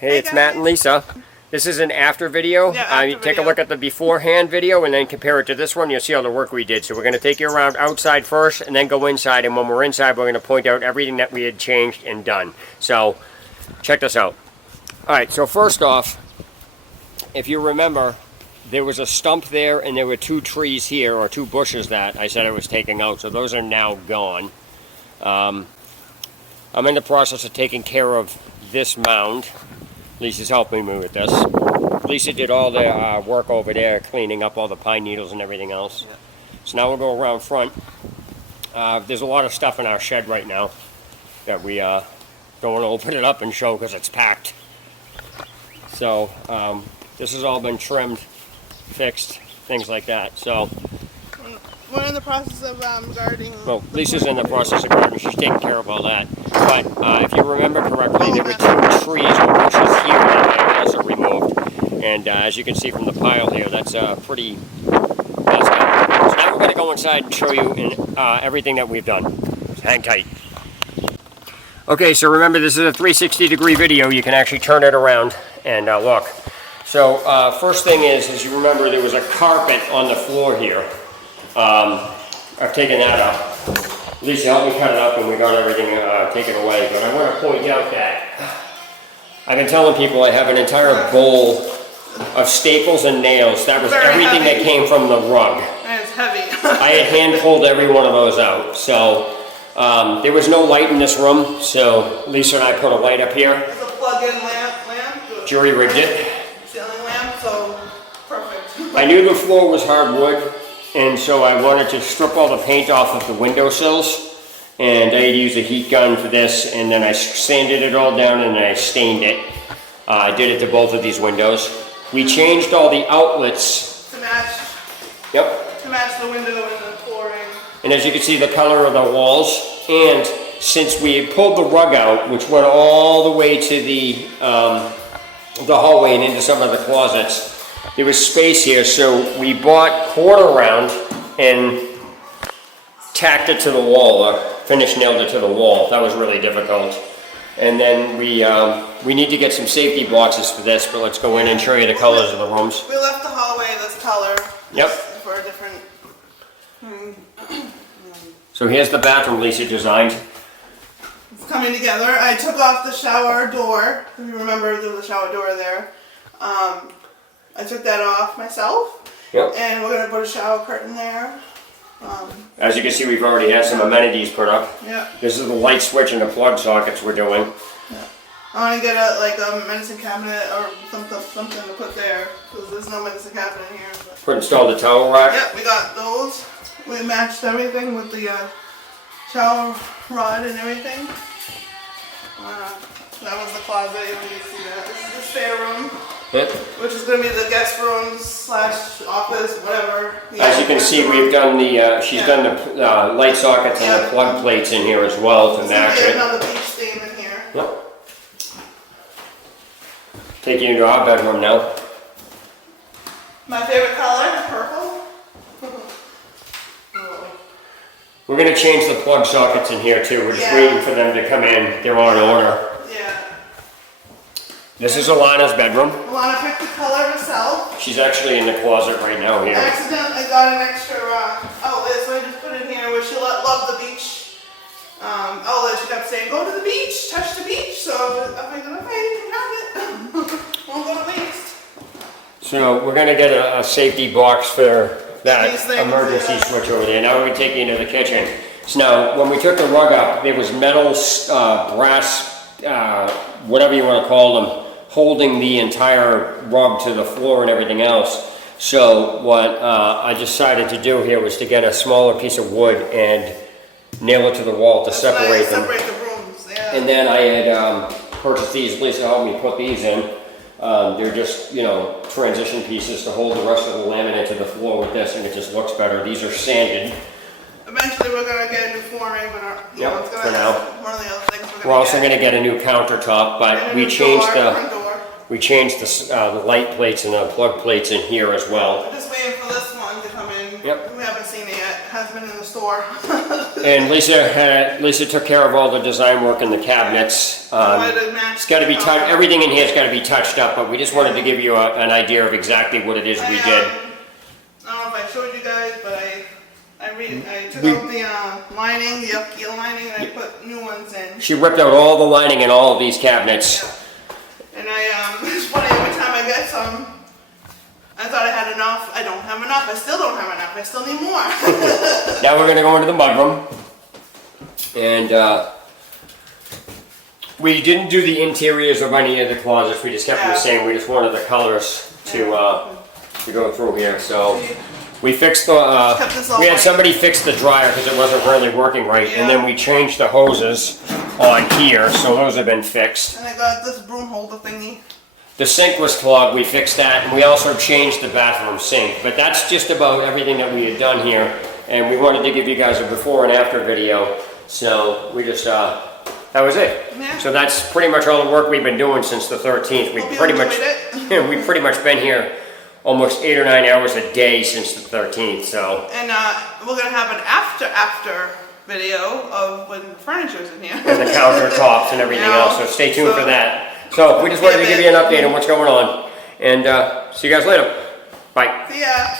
Hey, it's Matt and Lisa. This is an after video. You take a look at the beforehand video and then compare it to this one. You'll see all the work we did. So we're going to take you around outside first and then go inside. And when we're inside, we're going to point out everything that we had changed and done. So check this out. All right, so first off, if you remember, there was a stump there and there were two trees here, or two bushes that I said I was taking out. So those are now gone. I'm in the process of taking care of this mound. Lisa's helping me with this. Lisa did all the work over there, cleaning up all the pine needles and everything else. Yeah. So now we'll go around front. There's a lot of stuff in our shed right now that we don't want to open it up and show because it's packed. So this has all been trimmed, fixed, things like that. So we're in the process of gardening. Well, Lisa's in the process of gardening. She's taking care of all that. But if you remember correctly, there were two trees or bushes here that I also removed. And as you can see from the pile here, that's pretty messed up. So now we're going to go inside and show you everything that we've done. So hang tight. Okay, so remember this is a 360-degree video. You can actually turn it around and look. So first thing is, as you remember, there was a carpet on the floor here. I've taken that up. Lisa helped me cut it up and we got everything taken away. But I want to point out that I've been telling people I have an entire bowl of staples and nails. That was everything that came from the rug. It's heavy. I had hand pulled every one of those out. So there was no light in this room. So Lisa and I put a light up here. It's a plug-in lamp. Jury rigged it. Ceiling lamp, so perfect. I knew the floor was hardwood. And so I wanted to strip all the paint off of the windowsills, and I had used a heat gun for this, and then I sanded it all down and I stained it. I did it to both of these windows. We changed all the outlets. To match. Yep. To match the window and the flooring. And as you can see, the color of the walls. And since we had pulled the rug out, which went all the way to the hallway and into some of the closets, there was space here, so we bought quarter round and tacked it to the wall, or finish nailed it to the wall. That was really difficult. And then we need to get some safety boxes for this, but let's go in and show you the colors of the rooms. We left the hallway this color. Yep. For a different. So here's the bathroom Lisa designed. It's coming together. I took off the shower door. If you remember, there was a shower door there. I took that off myself. Yep. And we're going to put a shower curtain there. As you can see, we've already had some amenities put up. Yeah. This is the light switch and the plug sockets we're doing. Yeah. I want to get a medicine cabinet or something to put there, because there's no medicine cabinet here. Put installed the towel rack. Yep, we got those. We matched everything with the shower rod and everything. That was the closet. You don't need to see that. This is the spare room. Yep. Which is going to be the guest room / office, whatever. As you can see, we've done the, she's done the light sockets and the plug plates in here as well to match it. Another beach theme in here. Yep. Take you into our bedroom now. My favorite color, purple. We're going to change the plug sockets in here too. We're just waiting for them to come in. They're on order. Yeah. This is Alana's bedroom. Alana picked the color herself. She's actually in the closet right now here. I accidentally got an extra outlet, so I just put it in here where she loved the beach outlet. She kept saying, go to the beach, touch the beach. So I figured, okay, you can have it. Won't go to waste. So we're going to get a safety box for that These things, emergency switch over there. Now we're going to take you into the kitchen. So now, when we took the rug up, there was metal, brass, whatever you want to call them, holding the entire rug to the floor and everything else. So what I decided to do here was to get a smaller piece of wood and nail it to the wall to separate them. Separate the rooms, yeah. And then I had purchased these. Lisa helped me put these in. They're just, transition pieces to hold the rest of the laminate to the floor with this, and it just looks better. These are sanded. Eventually we're going to get a new flooring, but it's for now. One of the other things We're also going to get a new countertop, but we changed the light plates and the plug plates in here as well. I'm just waiting for this one to come in. Yep. We haven't seen it yet. It has hasn't been in the store. And Lisa took care of all the design work in the cabinets. It's got to be touched. Everything in here has got to be touched up, but we just wanted to give you an idea of exactly what it is we did. I don't know if I showed you guys, but I took out the lining, the upkeep lining, and I put new ones in. She ripped out all the lining in all of these cabinets. Yeah. And it's funny, every time I get some, I thought I had enough. I don't have enough. I still don't have enough. I still need more. Now we're going to go into the mudroom. And we didn't do the interiors of any of the closets. We just kept them the same. We just wanted the colors to go through here. So we fixed the, we had somebody fix the dryer because it wasn't really working right. And then we changed the hoses on here. So those have been fixed. And I got this broom holder thingy. The sink was clogged, we fixed that, and we also changed the bathroom sink. But that's just about everything that we had done here, and we wanted to give you guys a before and after video. So we just, that was it. Yeah. So that's pretty much all the work we've been doing since the 13th. We've pretty much been here almost 8 or 9 hours a day since the 13th. So. And we're gonna have an after video of when the furniture's in here. And the countertops and everything else. So stay tuned for that. So we just wanted to give you an update on what's going on. And see you guys later. Bye. See ya.